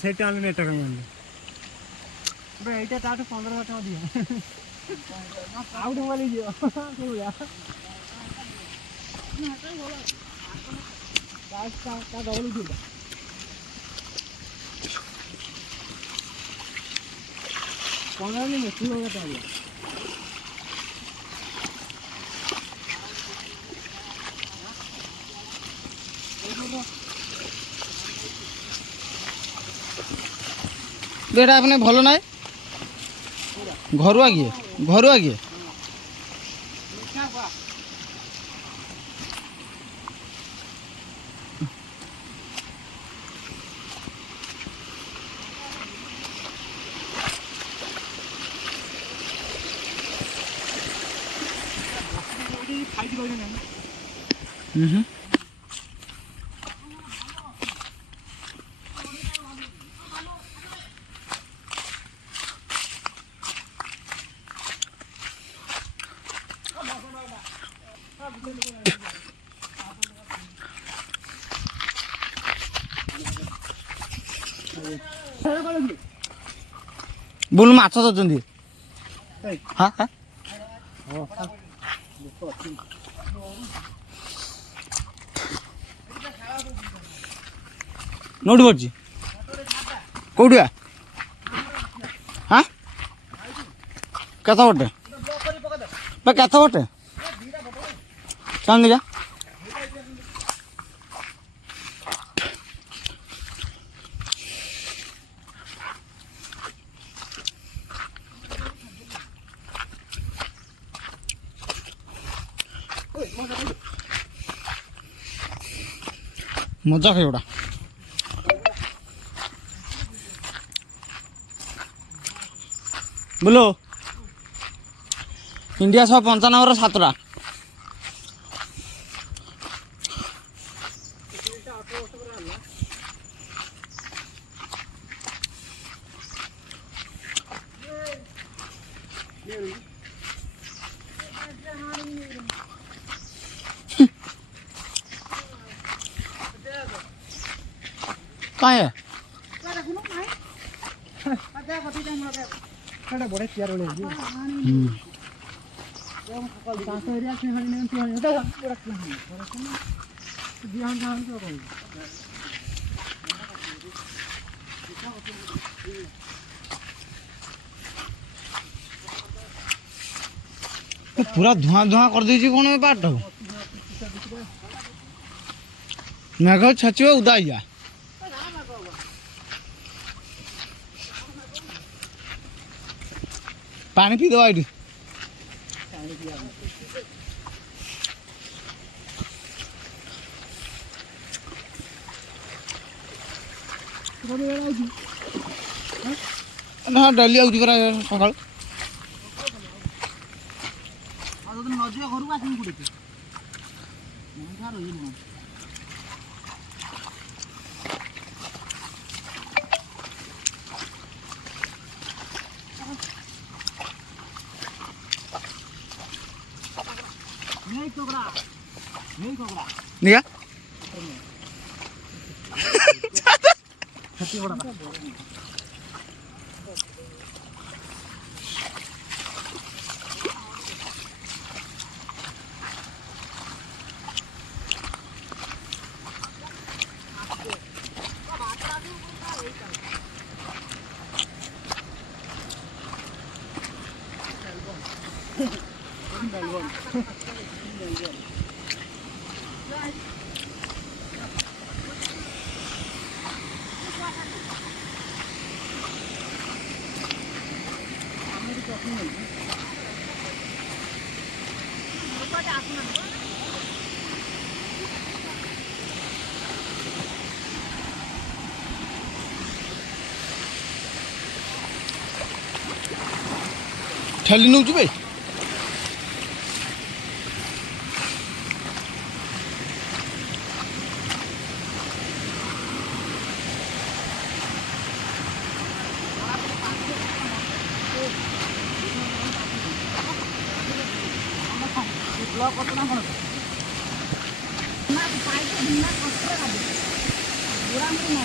ସେଇଟା ଆଣିଲେ ଏଟା କାଇଁ ଆଣିଲେ? ଏଇଟା ତାଠୁ 15,000 ଟଙ୍କା ଦିଅ। ଆଉ ଗୋଟେ ମୋବାଇଲ ଯିବ ସେଇଭଳିଆ। ତା ଡବଲ ଉଠିଲା। ପନ୍ଦର ଦିନ 16,000 ଟଙ୍କା ଦିଅ। बेटा अपने भल ना घर आगे बुल माछ धरछन्ती हाँ हाँ नोट पड़ी कौटिया हाँ कत बटे कत बटे चांदी जा मजा खाई बोलो इंडिया 195 7टा कहाँ है बड़े चेयर वाले पूरा धुआं धुआं कर दीजिए कौन बाट मेघ छाचिव उदा जा पानी पी दो आईडी हाँ डेली आउची परा सकाळ नजिक घर को आसनी पड़े दिया ठेली नौचु भाई ବ୍ଲକ୍ କରୁଛ ନା କ'ଣ? ନା ପାଇପ ବିନା କଷ୍ଟରେ କାଟୁ ପୁରା ମୁଁ ନ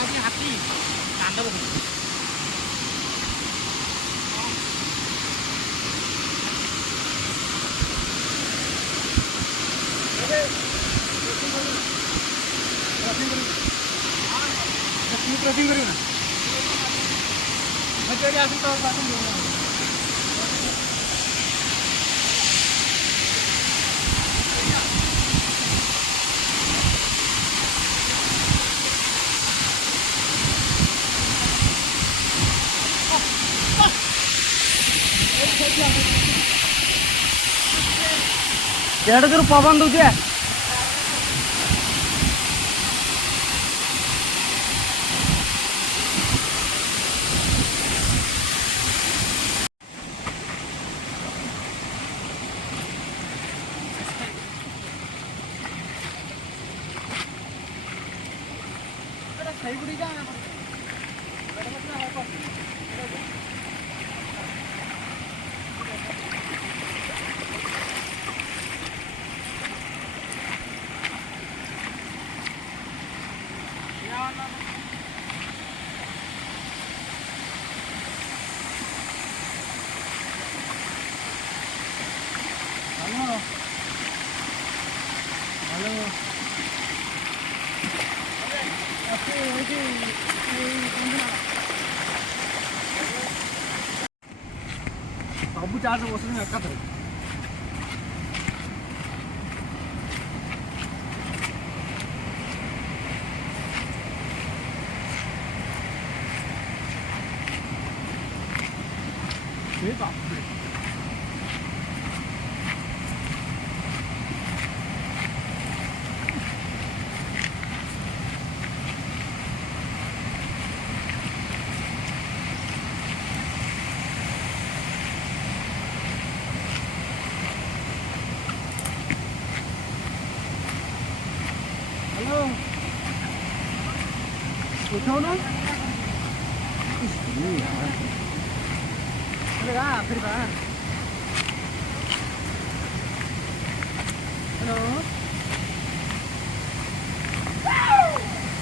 ଆଜି ହାତୀ କାଣ୍ଡ ପକେଇଛି। क्रॉसिंग करी ना मैं तेरी आसी तो क्रॉसिंग करूंगा। केड़ कर पवन दूजे सही बुरी जा सब चार्ज बस एकाथर हेलो उठाओ ना फिर बाहर हेलो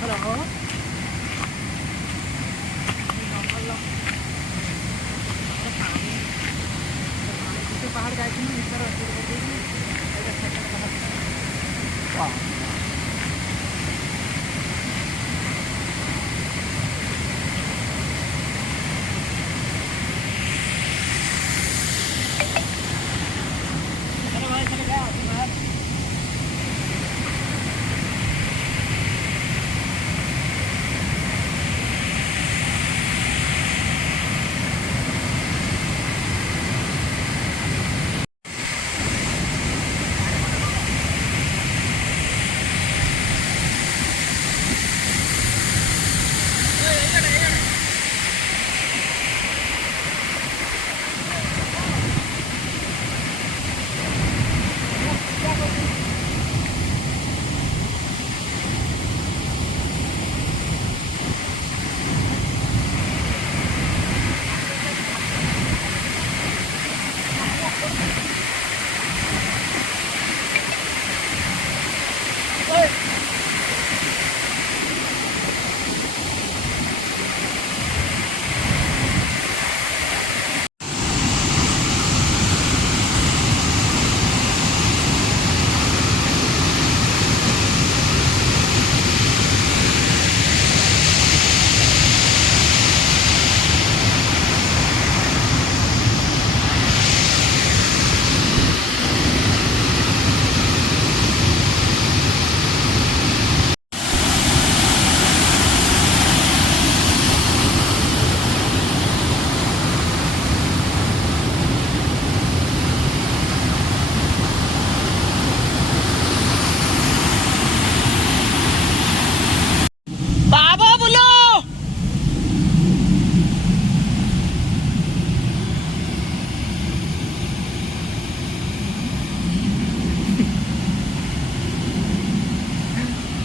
हेलो पहाड़ गए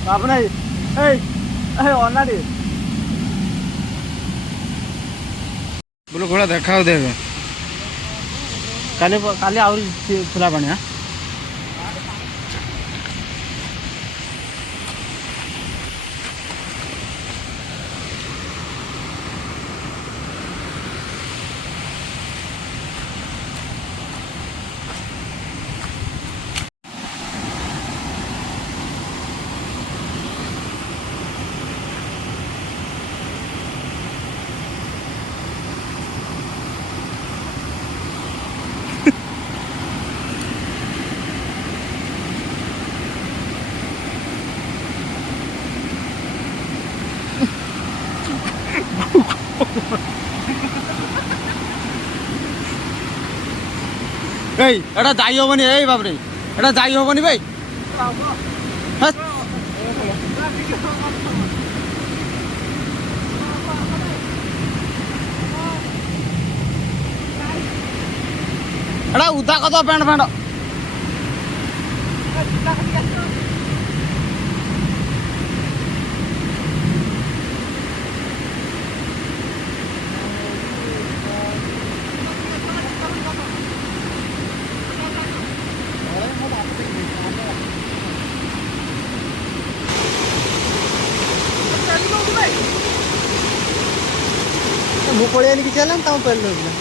apa nih? Hei, ayo on lagi. ଫୁଲ ଖୋଳା ଦେଖାଉ ଦେବେ କାଲି କାଲି ଆହୁରି ଥିଲା ପାଣି ଆଁ এই এটা যাই হবনি এই বাপরে এটা যাই হবনি ভাই হ্যাঁ এটা উদা কত প্যান্ট ফ্যান্ট ମୁଁ ପଳେଇଆନି କିଛି ହେଲାନି ତମ ପେଲ ରହୁଥିଲା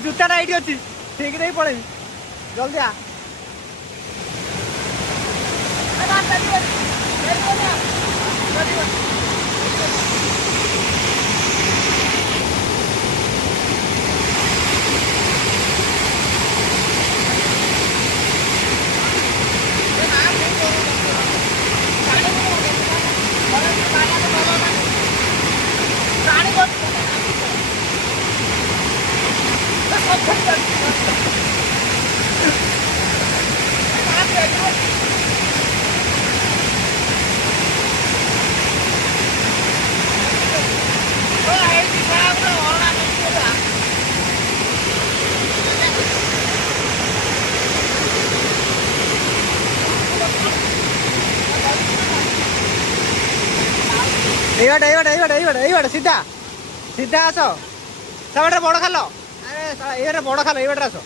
ଜୁତାଟା ଏଇଠି ଅଛି ଠିକ ଦେଇ ପଳେଇବି ଜଲ୍ଦି ଆ এইবারে সিধা সিধা আস সেবাটে বড় খাল আরে এইবারে বড় খাল এইবাটে আস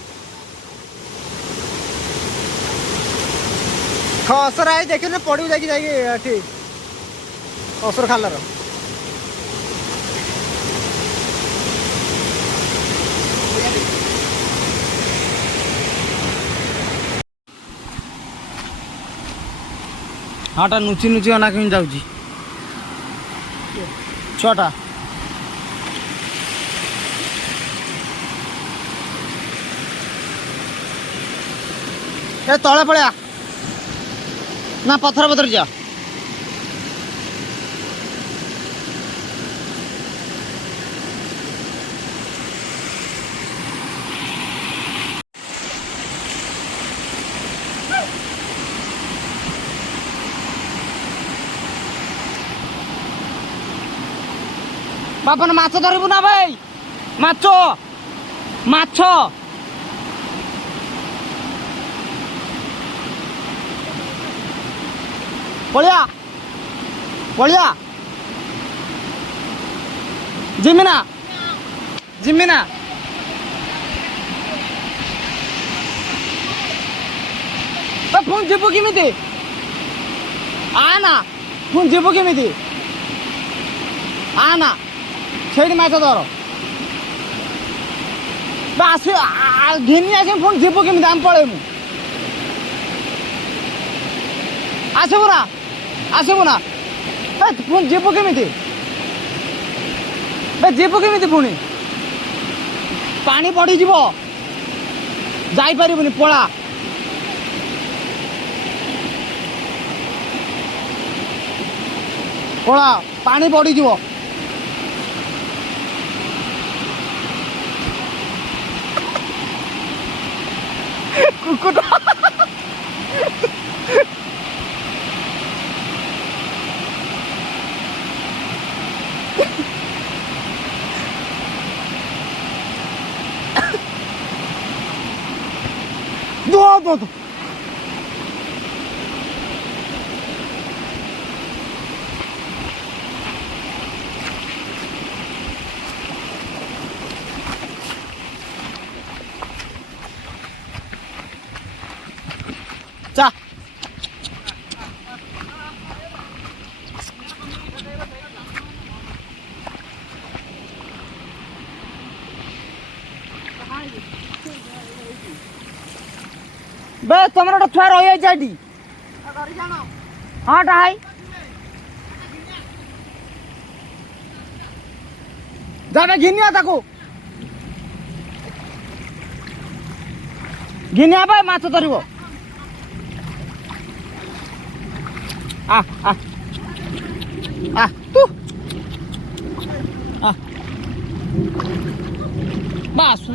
ଅସର ଆଇ ଦେଖିଲେ ପଡ଼ିବୁ ଯାଇକି ଏଠି ଅସର ଖାଲର ହାଟା ନୁଚି ନୁଚି ଅନା କେମିତି ଯାଉଛି ଛୁଆଟା ଏ ତଳେ ପଳେଆ ନା ପଥର ପଥର ଯା ବାପନ ମାଛ ଧରିବୁ ନା ଭାଇ ମାଛ ମାଛ ପଳିଆ ପଳିଆ ଜିମିନା ଜିମିନା ପୁଣି ଯିବୁ କେମିତି ଆ ନା ପୁଣି ଯିବୁ କେମିତି ଆ ନା ସେଇଠି ମାଛ ଧର ଆସି ଘିନି ଆସିବି ପୁଣି ଯିବୁ କେମିତି ଆମେ ପଳେଇବୁ ଆସିବୁ ନା ଆସିବୁ ନା ପୁଣି ଯିବୁ କେମିତି ଯିବୁ କେମିତି ପୁଣି ପାଣି ବଢ଼ିଯିବ ଯାଇପାରିବୁନି ପଳା ପଳା ପାଣି ବଢ଼ିଯିବ କୁକୁର ବେ ତମର ଗୋଟେ ଛୁଆ ରହିଯାଇଛି ଏଠି। ହଁ ଟା ହାଇ ଯାବେ ଘିନିଆ ତାକୁ ଘିନିଆ ପାଇଁ ମାଛ ଧରିବ। ଆ ଆ ଆ ତୁ ଆ ବାସ୍